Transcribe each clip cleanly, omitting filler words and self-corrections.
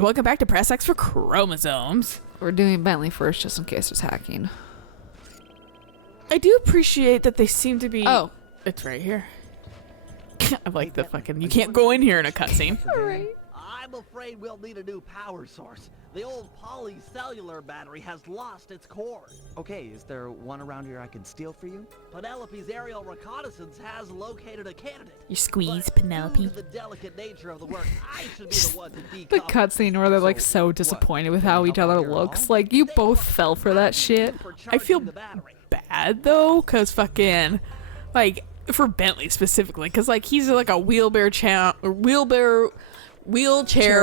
and welcome back to Press X for Chromosomes. We're doing Bentley first just in case there's hacking. I do appreciate that they seem to be... Oh. It's right here. I like the fucking... You can't go in here in a cutscene. Alright. I'm afraid we'll need a new power source. The old polycellular battery has lost its core. Okay, is there one around here I can steal for you? Penelope's aerial reconnaissance has located a candidate. You squeeze, But Penelope. due to the delicate nature of the work, I should be the one to decouple. The cutscene where they're like so disappointed with how each other looks. Like, you both fell for that shit. For I feel charging the battery. bad, though, because fucking... Like, for Bentley specifically, because, like, he's like a wheelchair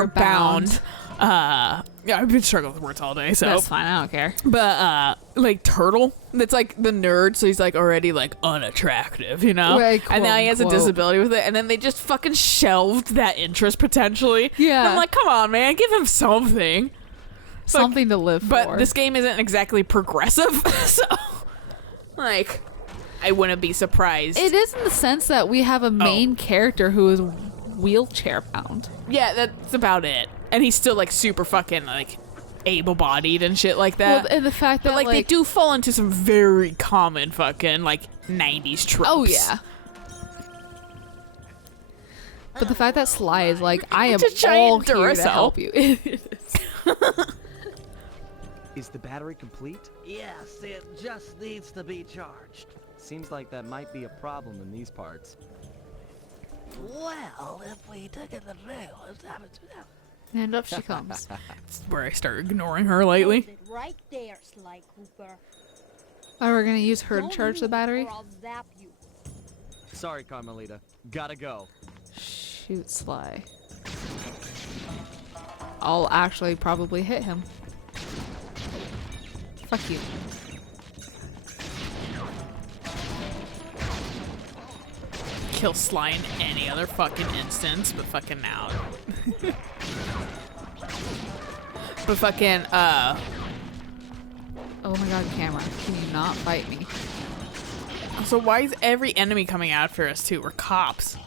bound. Yeah, I've been struggling with words all day, so That's fine, I don't care. but like turtle that's like the nerd, so he's like already like unattractive, you know, Right, and now he has a quote, unquote. disability with it, and then they just fucking shelved that interest potentially. Yeah. And I'm like, come on, man, give him something. Something to live for. But this game isn't exactly progressive, so like I wouldn't be surprised. It is in the sense that we have a main character who is wheelchair bound. Yeah, that's about it. And he's still like super fucking like able-bodied and shit like that. Well, and the fact that But like they do fall into some very common fucking like 90s tropes. Oh yeah. But the fact that Sly is like, I am It's a giant all here to Duracell. help you. Is the battery complete? Yes, it just needs to be charged. Seems like that might be a problem in these parts. Well, if we took it the trail, And up she comes. That's where I start ignoring her lately. Hold it right there, Sly Cooper. Oh, we're gonna use her to Don't charge the move battery? or I'll zap you. Sorry, Carmelita. Gotta go. Shoot Sly. I'll actually probably hit him. Fuck you. Kill Sly in any other fucking instance, but fucking now. But fucking, Oh my god, camera. Can you not fight me? so why is every enemy coming after us too? We're cops.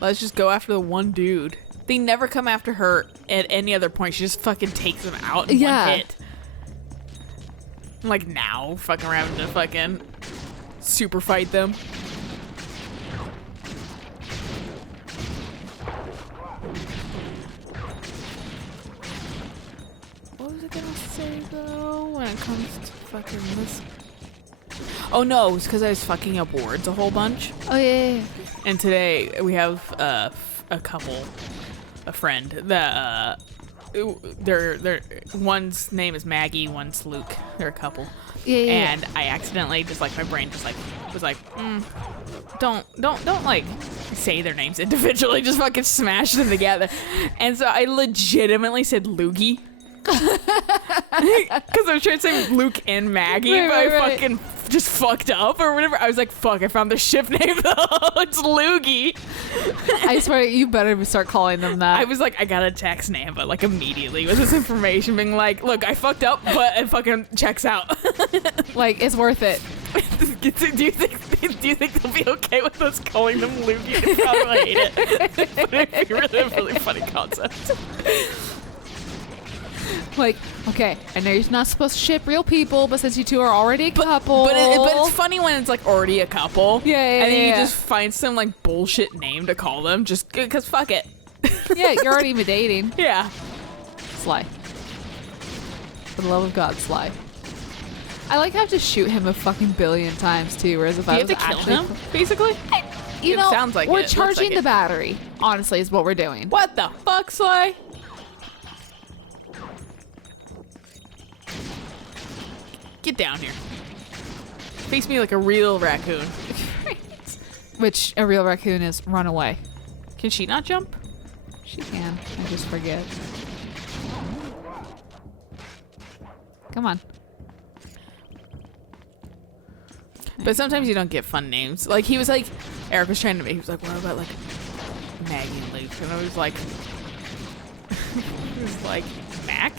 Let's just go after the one dude. They never come after her at any other point. She just fucking takes them out in Yeah. one hit. Like now, fucking around to fucking super fight them. What was I gonna say though when it comes to fucking this? Oh no, it's because I was fucking up words a whole bunch. Oh yeah. And today we have a friend that they're one's name is Maggie, one's Luke. They're a couple. Yeah. And I accidentally just like my brain just like was like, don't like say their names individually, just fucking smash them together. And so I legitimately said Loogie. Because I was trying to say Luke and Maggie, Right, but I right. fucking just fucked up or whatever. I was like, fuck, I found the ship name though. It's Loogie. I swear, you better start calling them that. I was like, I gotta text Namba like immediately with this information being like, look, I fucked up, but it fucking checks out. Like, it's worth it. do you think they'll be okay with us calling them Loogie? They probably hate it. But it'd be really funny concept. Like, okay, I know you're not supposed to ship real people, but since you two are already a couple. But it's funny when it's like already a couple. Yeah, And then you yeah. just find some like bullshit name to call them just because fuck it. Yeah, you're already even dating. Yeah. Sly. For the love of God, Sly. I like how I have to shoot him a fucking billion times too, whereas if Do I you was have to kill actually him, basically? You It know, sounds like we're it. Looks charging like the it. battery. Honestly, is what we're doing. What the fuck, Sly? Get down here. Face me like a real raccoon. Which a real raccoon is run away. Can she not jump? She can. I just forget. Come on. But sometimes you don't get fun names. Like he was like, Eric was trying to make. He was like, what about like Maggie and Luke? And I was like, he was like Mac.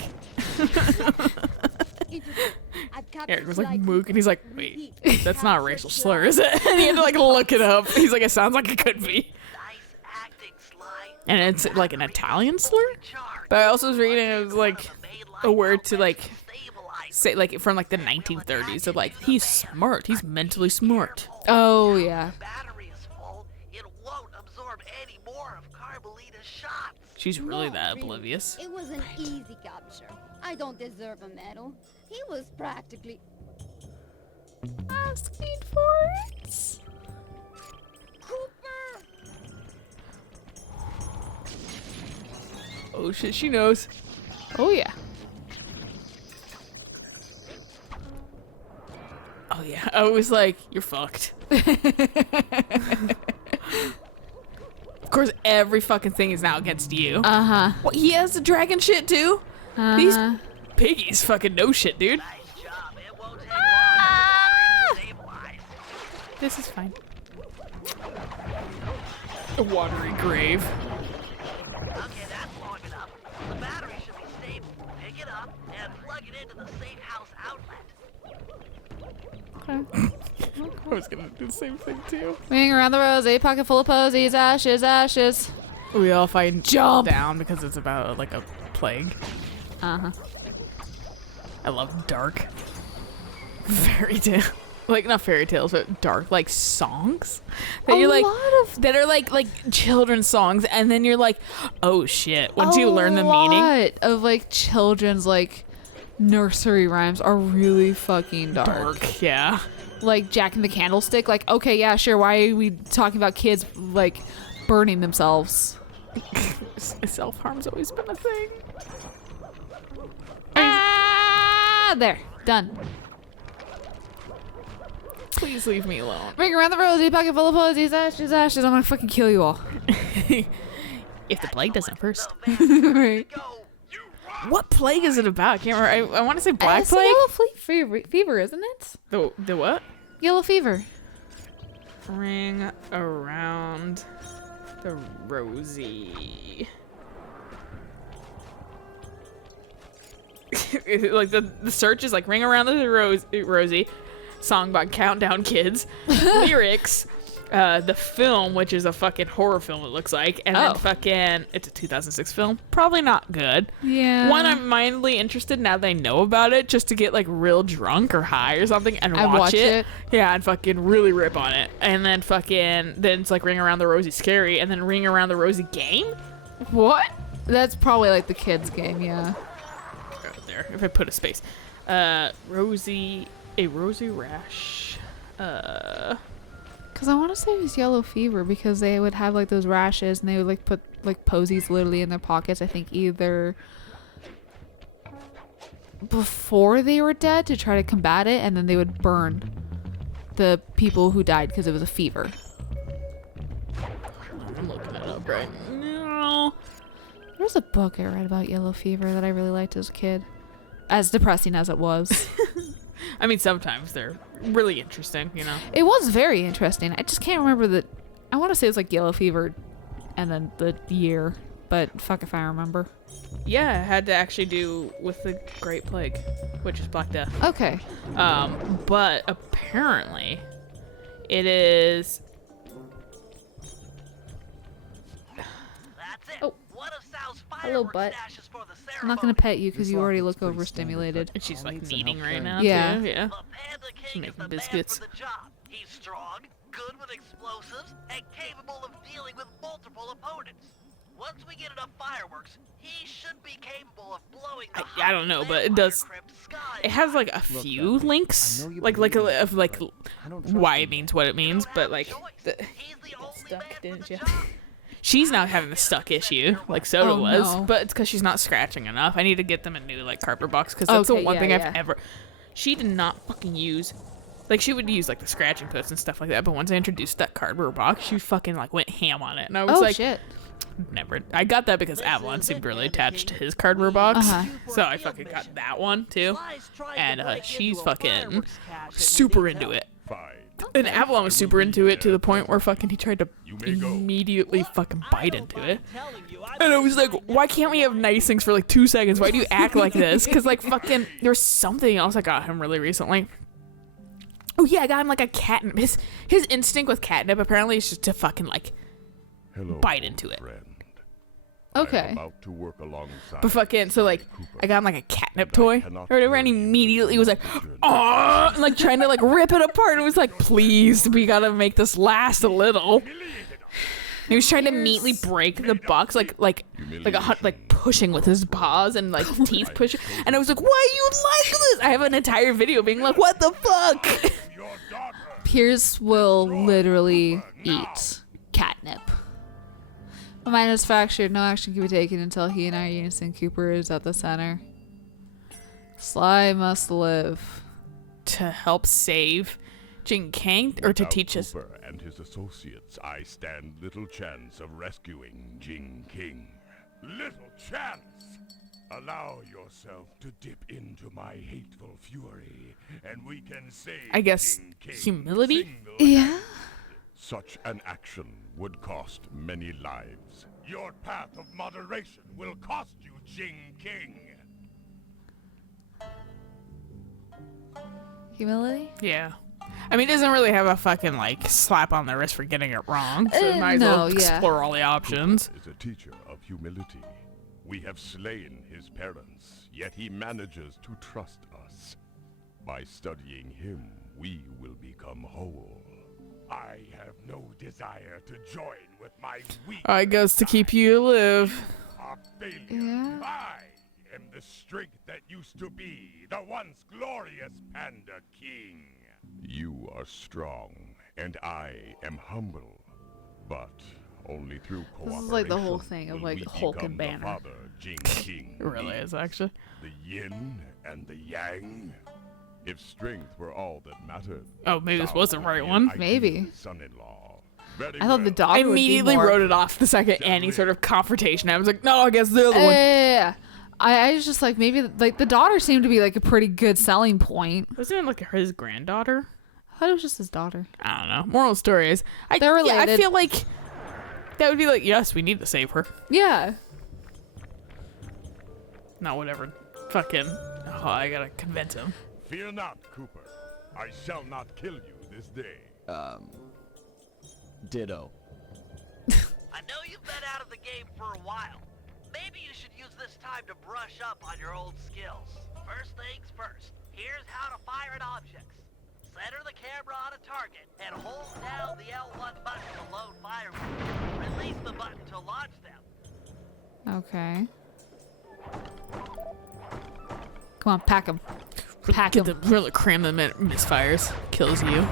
Eric was like Mook, and he's like, wait, that's not a racial slur, is it? And he had to like look it up. He's like, it sounds like it could be. Nice acting, Sly. And it's like an Italian slur? Charge. But I also was reading it was like a word to like say like from like the 1930s of like he's smart, he's mentally smart. Oh yeah. Battery is full. It won't absorb any more of Carmelita's shots. She's really No, that really. oblivious. It was an easy capture. I don't deserve a medal. He was practically... Asking for it. Cooper! Oh shit, she knows. Oh yeah. Oh yeah, I was like, you're fucked. Of course, every fucking thing is now against you. Uh-huh. What, he has the dragon shit too? These piggies fucking know shit, dude. Nice job. It won't take long for the battery to stabilize. This is fine. A watery grave. Okay, that's long enough. The battery should be stable. Pick it up and plug it into the safe house outlet. I was gonna do the same thing too. Ring around the rosy, pocket full of posies, ashes, ashes. We all find Jump. down because it's about like a plague. Uh-huh. I love dark fairy tale, like not fairy tales, but dark like songs that you're like that are like children's songs, and then you're like, oh shit! Once you learn the meaning, A lot of like children's like nursery rhymes are really fucking dark. yeah. Like Jack and the Candlestick. Like, okay, yeah, sure. Why are we talking about kids like burning themselves? Self harm's always been a thing. Ah, there, done. Please leave me alone. Ring around the rosy, pocket full of posies, ashes, ashes. I'm gonna fucking kill you all. If the plague doesn't first. Right. What plague is it about? I can't remember. I want to say black It's plague. yellow fever, isn't it? The what? Yellow fever. Ring around the rosy. Like the search is like ring around the rosy, song by Countdown Kids, lyrics, the film, which is a fucking horror film it looks like, and then fucking it's a 2006 film, probably not good. Yeah. One, I'm mildly interested now that I know about it, just to get like real drunk or high or something and watch it. Yeah, and fucking really rip on it. And then then it's like Ring Around the Rosy Scary, and then Ring Around the Rosy Game. What? That's probably like the kids' game, yeah. Right there, if I put a space. A rosy rash. Because I want to say it was yellow fever because they would have like those rashes and they would like put like posies literally in their pockets. I think either before they were dead to try to combat it, and then they would burn the people who died because it was a fever. I'm looking it up right now. There's a book I read about yellow fever that I really liked as a kid, as depressing as it was. I mean, sometimes they're really interesting, you know. It was very interesting. I just can't remember the. I want to say it's like yellow fever, and then the year. But fuck if I remember. Yeah, it had to actually do with the Great Plague, which is Black Death. Okay. But apparently, it is. That's it. Oh. One of Sal's Hello, fireworks butt. stashes for the I'm not gonna ceremony. pet you because This you lot already looks look pretty standard, overstimulated. And she's All like needs some kneading help right there. now, Yeah. too. Yeah. The Panda King Making is the biscuits. man for the job. He's strong, good with explosives, and capable of dealing with multiple opponents. Once we get enough fireworks, he should be capable of blowing the I don't know, but it does. It has like a few links, I know you like believe me. of like I don't trust why you. it means what it means, but like He's the only stuck, man for didn't the you? job. She's now having a stuck issue, like Soda Oh, was, no. but it's because she's not scratching enough. I need to get them a new like cardboard box because that's the Okay, one yeah, thing yeah. I've ever. She did not fucking use. Like she would use like the scratching posts and stuff like that, but once I introduced that cardboard box, she fucking like went ham on it, and I was Oh like, shit. never. I got that because Avalon seemed really attached to his cardboard box, Uh-huh. so I fucking got that one too. Sly's trying to And break she's into a fucking fireworks cache and super needs into help. it. And Avalon was super into it to the point where fucking he tried to may go. immediately fucking bite into it. Telling you, I And I was like, why can't we have nice things for like 2 seconds? Why do you act like this? Because like fucking, there's something else I got him really recently. Oh yeah, I got him like a catnip. His instinct with catnip apparently is just to fucking like Hello, bite into it. friend. Okay. About to work alongside. But fucking, so like, Cooper. I got him like a catnip toy or whatever, and he immediately was like, oh, and, like trying to like rip it apart. It was like, please, we gotta make this last a little. He was trying to neatly break the box, like pushing with his paws and like teeth pushing. And I was like, why you like this? I have an entire video being like, what the fuck? Pierce will literally eat catnip. My mind is fractured. No action can be taken until he and our unison Cooper is at the center. Sly must live. To help save Jing Kang or to Without teach us? Cooper and his associates, I stand little chance of rescuing Jing King. Little chance! Allow yourself to dip into my hateful fury, and we can save I guess Jing King humility? single-handedly. Yeah. Such an action would cost many lives. Your path of moderation will cost you, Jing King. Humility? Yeah. I mean, it doesn't really have a fucking like slap on the wrist for getting it wrong. So we might as well no, yeah. explore all the options. Cooper is a teacher of humility. We have slain his parents, yet he manages to trust us. By studying him, we will become whole. I have no desire to join with my weak I goes to keep you alive. are failure. Yeah. I am the strength that used to be the once glorious Panda King. You are strong, and I am humble, but only through cooperation. This is like the whole thing of will like we Hulk become and the Banner. father Jing King It really needs. is, actually. The yin and the yang. If strength were all that mattered. Oh, maybe this Thou was the would right be one. an Maybe. ideal son-in-law. Very I thought the well. daughter I would be immediately more... wrote it off the second any sort of confrontation. I was like, no, I guess the other one. Yeah. I was just like, maybe like the daughter seemed to be like a pretty good selling point. Wasn't it like his granddaughter? I thought it was just his daughter. I don't know. Moral story is, They're yeah, I related. feel like that would be like, yes, we need to save her. Yeah. Not whatever. Fucking. Oh, I gotta convince him. Fear not, Cooper. I shall not kill you this day. Ditto. I know you've been out of the game for a while. Maybe you should use this time to brush up on your old skills. First things first, here's how to fire at objects. Center the camera on a target and hold down the L1 button to load fireworks. Release the button to launch them. Okay. Come on, pack him. Pack Get him. the really cram them in misfires. Kills you.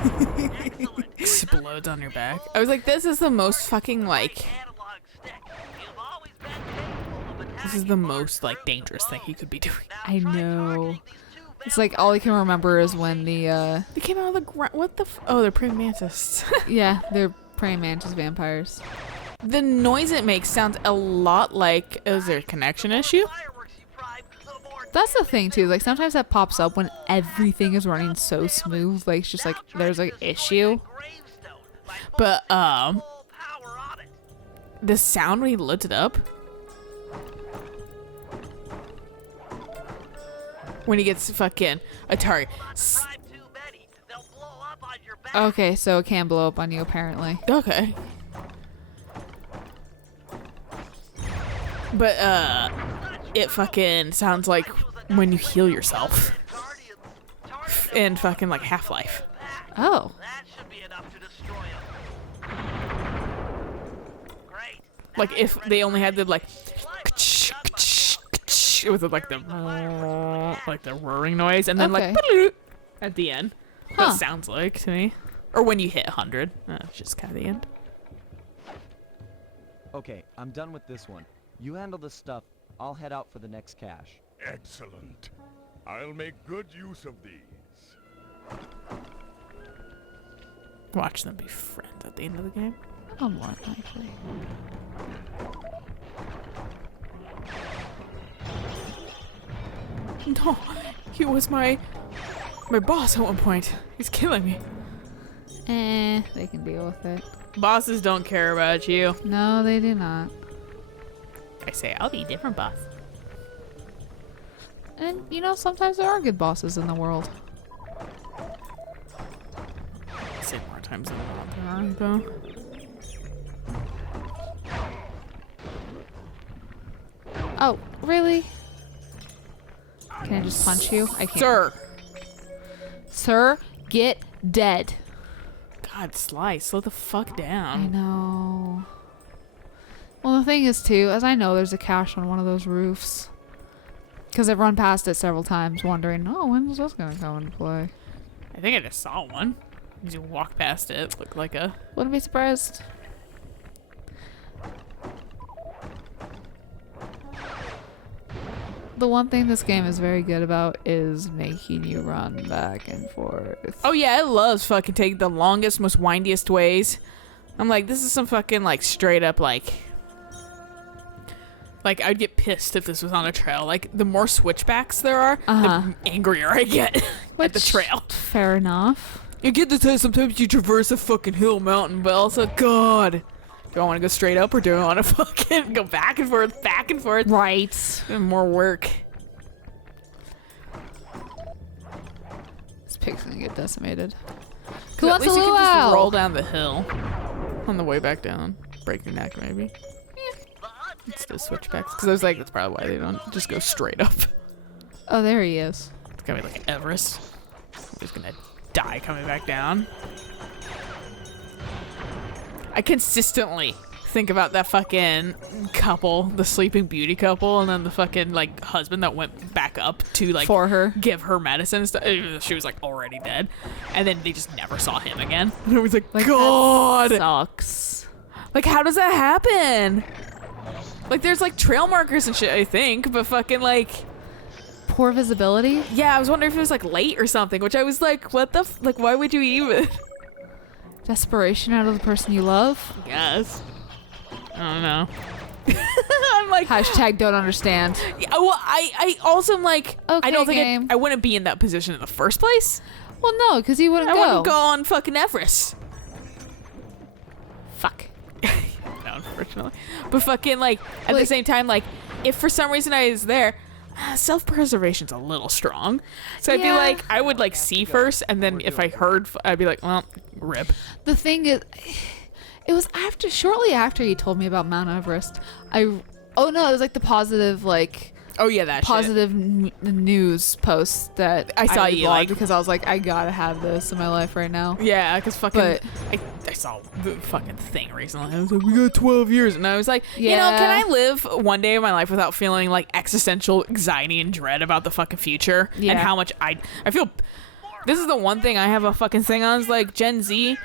Excellent. Explodes on your back. I was like, this is the most fucking like. Analog stick. You've always been capable of This is attacking the large most like groups dangerous thing alone. he could be doing. Now I try know. targeting these two It's like all I can remember is when the They came out of the ground. What the? Oh, they're praying mantis. yeah, they're praying mantis vampires. The noise it makes sounds a lot like. Is there a connection issue? Fireworks you primed, the more That's the thing too. Like sometimes that pops up when everything is running so smooth. Like it's just like there's like issue. But full power on it. the sound when he loads it up. When he gets fucking a target. Prime too many. They'll blow up on your back. Okay, so it can blow up on you apparently. Okay. But it fucking sounds like when you heal yourself in fucking like Half-Life. Oh. That should be enough to destroy them. Great. Like if they only had the like with like the whirring noise and then Okay. like at the end. Huh. That sounds like to me. Or when you hit 100. It's just kind of the end. Okay, I'm done with this one. You handle the stuff. I'll head out for the next cache. Excellent. I'll make good use of these. Watch them be friends at the end of the game. Oh, more likely. No, he was my boss at one point. He's killing me. They can deal with it. Bosses don't care about you. No, they do not. I say, I'll be a different boss. And you know, sometimes there are good bosses in the world. I say more times than not there aren't, though. Oh, really? Can I just punch you? I can't. Sir. Sir, get dead. God, Slice, slow the fuck I down. know. Well, the thing is, too, as I know there's a cache on one of those roofs. Because I've run past it several times wondering, oh, when's this going to come into play? I think I just saw one. As you walk past it, looked like a... Wouldn't be surprised. The one thing this game is very good about is making you run back and forth. Oh yeah, it loves fucking taking the longest, most windiest ways. I'm like, this is some fucking like straight up like I'd get pissed if this was on a trail. Like the more switchbacks there are, the angrier I get at the trail. Fair enough. You get to say sometimes you traverse a fucking hill mountain, but also, God, do I want to go straight up or do I want to fucking go back and forth, back and forth? Right. And more work. This pig's gonna get decimated. So at least you can just roll down the hill on the way back down. Break your neck, maybe. It's the switchbacks. Because I was like, that's probably why they don't just go straight up. Oh, there he is. It's gonna be like Everest. I'm just gonna die coming back down. I consistently think about that fucking couple, the Sleeping Beauty couple, and then the fucking like husband that went back up to like For her. give her medicine and stuff. She was like already dead, and then they just never saw him again. And I was like, God, Sucks. like how does that happen? Like there's like trail markers and shit, I think, but fucking like. Poor visibility. Yeah, I was wondering if it was like late or something, which I was like, what the like why would you even? Desperation out of the person you love. Yes. I don't know. I'm like Hashtag don't understand. yeah, well, I also am like I Okay, don't think game. I wouldn't be in that position in the first place. Well, no, because you wouldn't I go. wouldn't go on fucking Everest. Fuck. No, unfortunately. But fucking like at the Like- same time, like if for some reason I was there, self-preservation's a little strong. So I'd be Yeah. like, I would like see first, and then if I heard, I'd be like, well, rip. The thing is, it was shortly after you told me about Mount Everest. Oh no, it was like the positive, like Oh yeah, that shit. positive news post that I saw you, reblogged like- because I was like, I gotta have this in my life right now. Yeah, because fucking, But- I saw the fucking thing recently. I was like, we got 12 years. And I was like, you know, Yeah. can I live one day of my life without feeling like existential anxiety and dread about the fucking future? Yeah. And how much I feel, this is the one thing I have a fucking thing on is like Gen Z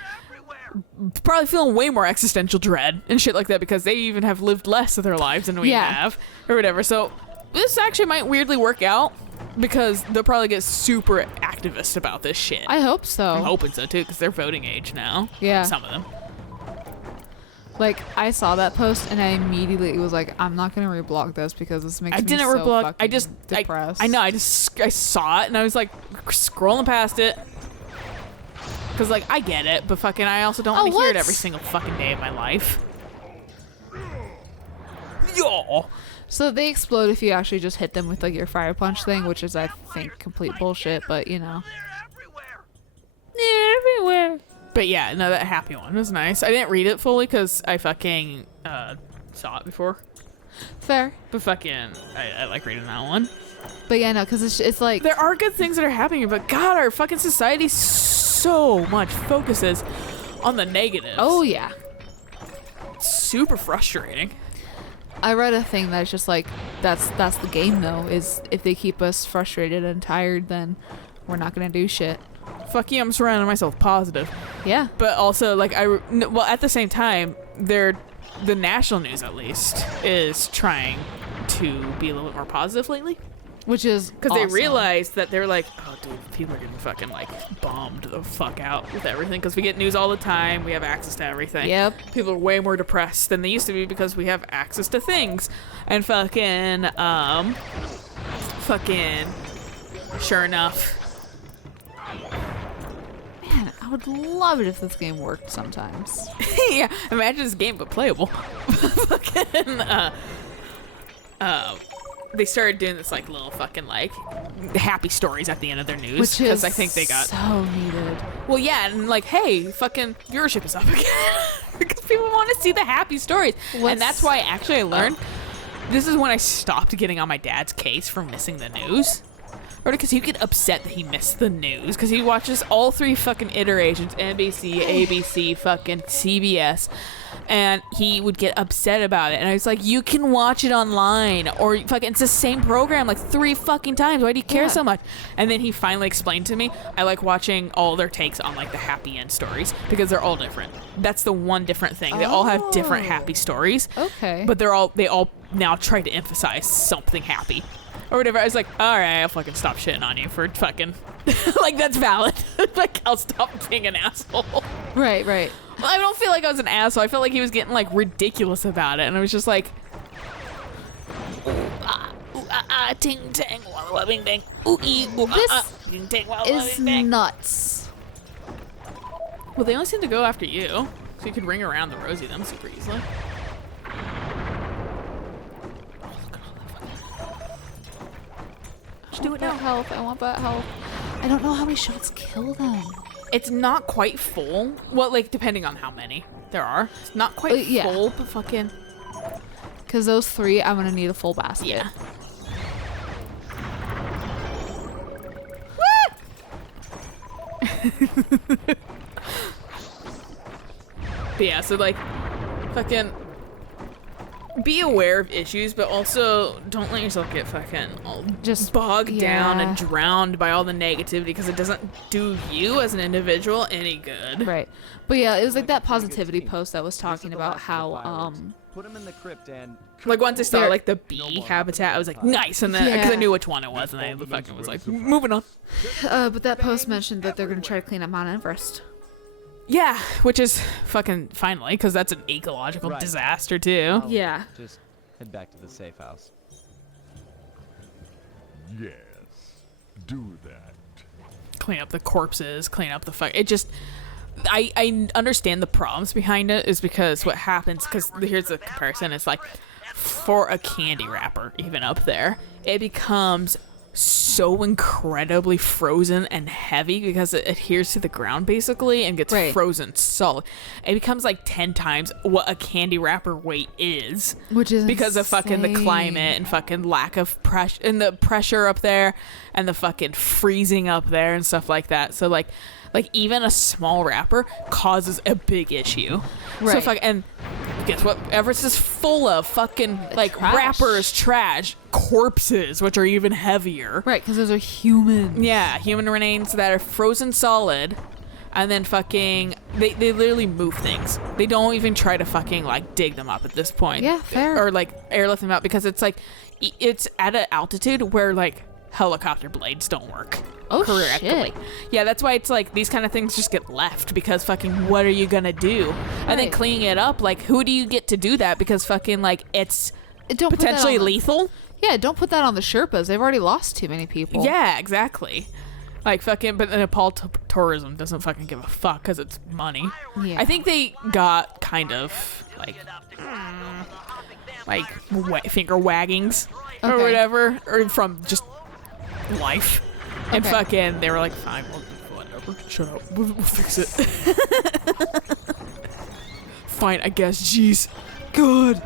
probably feeling way more existential dread and shit like that because they even have lived less of their lives than we Yeah. have or whatever. So this actually might weirdly work out because they'll probably get super activist about this shit. I hope so. I'm hoping so too, because they're voting age now. Yeah. Some of them. Like I saw that post and I immediately was like, I'm not gonna reblog this because this makes I me didn't so reblog. I fucking just, depressed. I know. I saw it and I was like scrolling past it. Because like I get it, but fucking I also don't want to hear it what? every single fucking day of my life. Yo. So they explode if you actually just hit them with like your fire punch thing, which is I think complete bullshit, but you know. They're everywhere. Everywhere. But yeah, no, that happy one was nice. I didn't read it fully because I fucking saw it before. Fair. But fucking, I like reading that one. But yeah, no, because it's like There are good things that are happening, but God, our fucking society so much focuses on the negatives. oh yeah. It's super frustrating. I read a thing that's just like that's the game though, is if they keep us frustrated and tired, then we're not gonna do shit. Fuck you, I'm surrounding myself positive. Yeah. But also, like, well, at the same time, the national news, at least, is trying to be a little bit more positive lately. Which is Because awesome. they realize that they're like, oh, dude, people are getting fucking, like, bombed the fuck out with everything. Because we get news all the time. We have access to everything. Yep. People are way more depressed than they used to be because we have access to things. And fucking, sure enough. Man, I would love it if this game worked sometimes. Yeah, imagine this game but playable. Fucking, they started doing this like little fucking like happy stories at the end of their news Which because is I think they got so needed. well, yeah, and like, hey, fucking viewership is up again because people want to see the happy stories, and that's why actually I learned this is when I stopped getting on my dad's case for missing the news. Or because he'd get upset that he missed the news. Because he watches all 3 fucking iterations, NBC, ABC, fucking CBS. And he would get upset about it. And I was like, you can watch it online. Or fucking, it's the same program like 3 fucking times. Why do you care so much? And then he finally explained to me, I like watching all their takes on like the happy end stories. Because they're all different. That's the one different thing. They all have different happy stories. Okay. But they all now try to emphasize something happy. Or whatever. I was like, all right, I'll fucking stop shitting on you for fucking like that's valid. Like I'll stop being an asshole. Right. Well, I don't feel like I was an asshole. I felt like he was getting like ridiculous about it, and I was just like, ting tang, walla bing bang, ooh ee, ooh ting tang, walla Is bing bang. nuts. Well, they only seem to go after you, so you could ring around the Rosie them super easily. Just do it now. Health. I want that health. I don't know how many shots kill them. It's not quite full. Well, like depending on how many there are. It's not quite yeah. full, but fucking. Because those 3, I'm gonna need a full basket. Yeah. But yeah, so like, fucking be aware of issues, but also don't let yourself get fucking all Just bogged down and yeah. drowned by all the negativity because it doesn't do you as an individual any good. Right. But yeah, it was like that positivity post that was talking Visit the about last of the how fireworks. Put him in the crypt and... Like once I saw There- like the bee habitat, I was like, nice, and then because I knew which one it was, and I fucking was like, moving on. but that post mentioned that they're gonna try to clean up Mount Everest. Yeah, which is fucking finally, because that's an ecological Right. disaster too. Yeah. Just head back to the safe house. Yes, do that. Clean up the corpses, clean up the fuck. It just, I understand the problems behind it is because what happens, because here's the comparison, it's like for a candy wrapper, even up there, it becomes so incredibly frozen and heavy because it adheres to the ground basically and gets Right. frozen solid. It becomes like 10 times what a candy wrapper weight is. Which is Because of fucking the insane. climate and fucking lack of pressure and the pressure up there and the fucking freezing up there and stuff like that. So like even a small wrapper causes a big issue. So Right. and guess what? Everest is full of fucking like trash. wrappers, trash, corpses, which are even heavier. Right, because those are humans. Yeah, human remains that are frozen solid, and then fucking they literally move things. They don't even try to fucking like dig them up at this point. Yeah, fair. Or like airlift them out because it's like it's at an altitude where like helicopter blades don't work. Oh, correctly. shit. Yeah, that's why it's like these kind of things just get left because fucking what are you gonna do? And then Right. cleaning it up, like who do you get to do that? Because fucking like it's Don't put that potentially on the- lethal. Yeah, don't put that on the Sherpas. They've already lost too many people. Yeah, exactly. Like fucking, but Nepal tourism doesn't fucking give a fuck because it's money. Yeah. I think they got kind of like finger waggings or Okay. whatever, or from just life. And Okay. fucking, they were like, fine, whatever, shut up, we'll fix it. Fine, I guess. Jeez, good.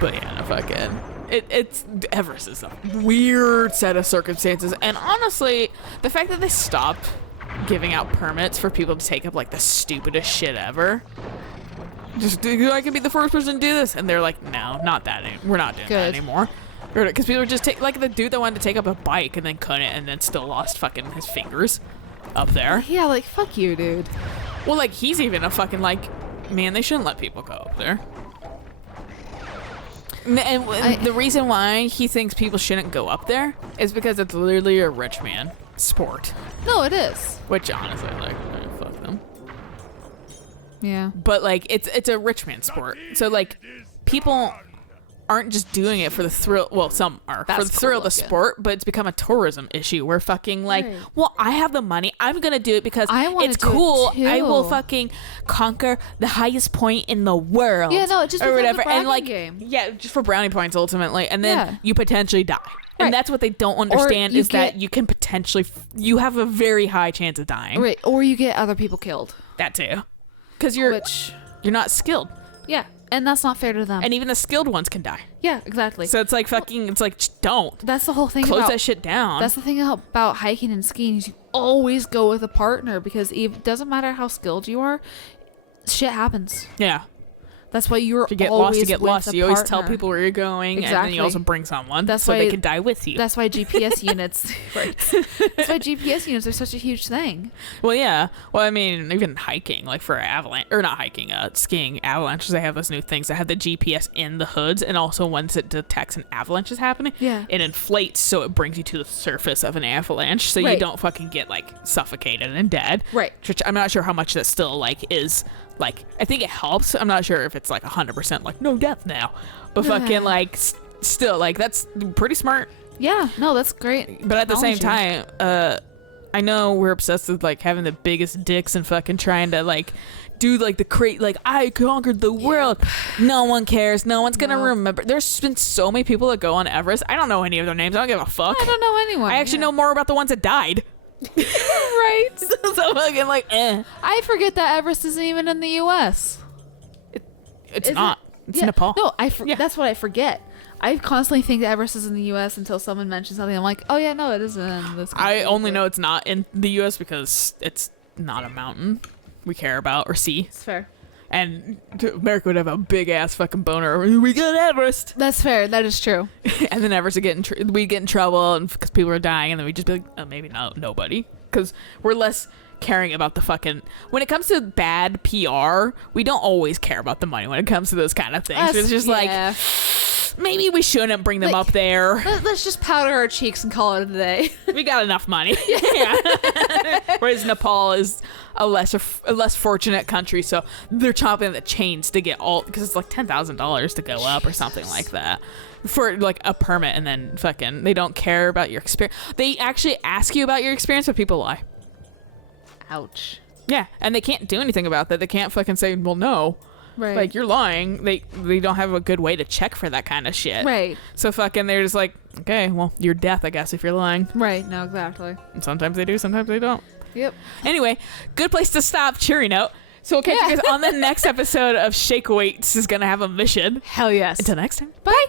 But yeah, no, fucking. It's Everest is a weird set of circumstances, and honestly, the fact that they stopped giving out permits for people to take up like the stupidest shit ever. Just I could be the first person to do this, and they're like, no, not that. We're not doing that Good. anymore. Because people were just like the dude that wanted to take up a bike and then couldn't, and then still lost fucking his fingers up there. Yeah, like, fuck you, dude. Well, like he's even a fucking like, man, they shouldn't let people go up there. And the reason why he thinks people shouldn't go up there is because it's literally a rich man sport. No, it is. Which honestly, like, fuck them. Yeah. But like, it's a rich man sport. So like, people aren't just doing it for the thrill. Well, some are That's for the thrill of the cool looking. sport, but it's become a tourism issue where fucking like, Right. well, I have the money. I'm gonna do it because I wanna it's do it cool. I will too. fucking conquer the highest point in the world. Yeah, no, it just or becomes a whatever. And bragging like, game. yeah, just for brownie points ultimately, and then Yeah. you potentially die. And Right. that's what they don't understand you is that get- you can potentially, you have a very high chance of dying. Right, or you get other people killed. That too, because you're Which, not skilled. yeah. And that's not fair to them. And even the skilled ones can die. Yeah, exactly. So it's like fucking, it's like, just don't. That's the whole thing Close about that shit down. That's the thing about hiking and skiing is you always go with a partner because it doesn't matter how skilled you are, shit happens. Yeah. That's why you're If you get always lost, you get with lost. a You always tell partner. people where you're going, and then Exactly. you also bring someone That's so why- they can die with you. That's why GPS units. Right. That's why GPS units are such a huge thing. Well, yeah. Well, I mean, even hiking, like for avalanche, or not hiking, skiing avalanches, they have those new things that have the GPS in the hoods, and also once it detects an avalanche is happening, Yeah. it inflates so it brings you to the surface of an avalanche, so you Right. don't fucking get like suffocated and dead. Right. Which I'm not sure how much that still like is. Like, I think it helps. I'm not sure if it's like 100% like no death now, but Yeah. fucking like still like that's pretty smart. Yeah. No, that's great. But at the same technology. time, I know we're obsessed with like having the biggest dicks and fucking trying to like do like the like I conquered the world. No one cares. No one's gonna No. remember. There's been so many people that go on Everest. I don't know any of their names. I don't give a fuck. I don't know anyone. I actually know more about the ones that died. Right. So fucking like, I forget that Everest isn't even in the U.S. it's Is not. it? It's Yeah. Nepal. No, Yeah. that's what I forget. I constantly think that Everest is in the U.S. until someone mentions something. I'm like, oh yeah, no, it isn't in this country. I only know it's not in the U.S. because it's not a mountain we care about or see. It's fair. And America would have a big ass fucking boner. We got Everest, That's fair. That is true. and then Everest would get we get in trouble, and because people are dying, and then we just be like, oh, maybe nobody, because we're less caring about the fucking. When it comes to bad PR, we don't always care about the money. When it comes to those kind of things, it's just yeah. like maybe we shouldn't bring them Like- up there. Let's just powder our cheeks and call it a day. We got enough money. Yeah. Whereas Nepal is a less fortunate country, so they're chopping at the chains to get all, because it's like $10,000 to go up or something like that for like a permit, and then fucking they don't care about your experience. They actually ask you about your experience, but people lie. Ouch. Yeah, and they can't do anything about that. They can't fucking say, well, no. Right. Like, you're lying. They don't have a good way to check for that kind of shit. Right. So fucking they're just like, okay, well, you're death, I guess, if you're lying. Right. No, exactly. And sometimes they do, sometimes they don't. Yep. Anyway, good place to stop. Cheery note. So we'll catch you guys on the next episode of Shake Weights is going to have a mission. Hell yes. Until next time. Bye.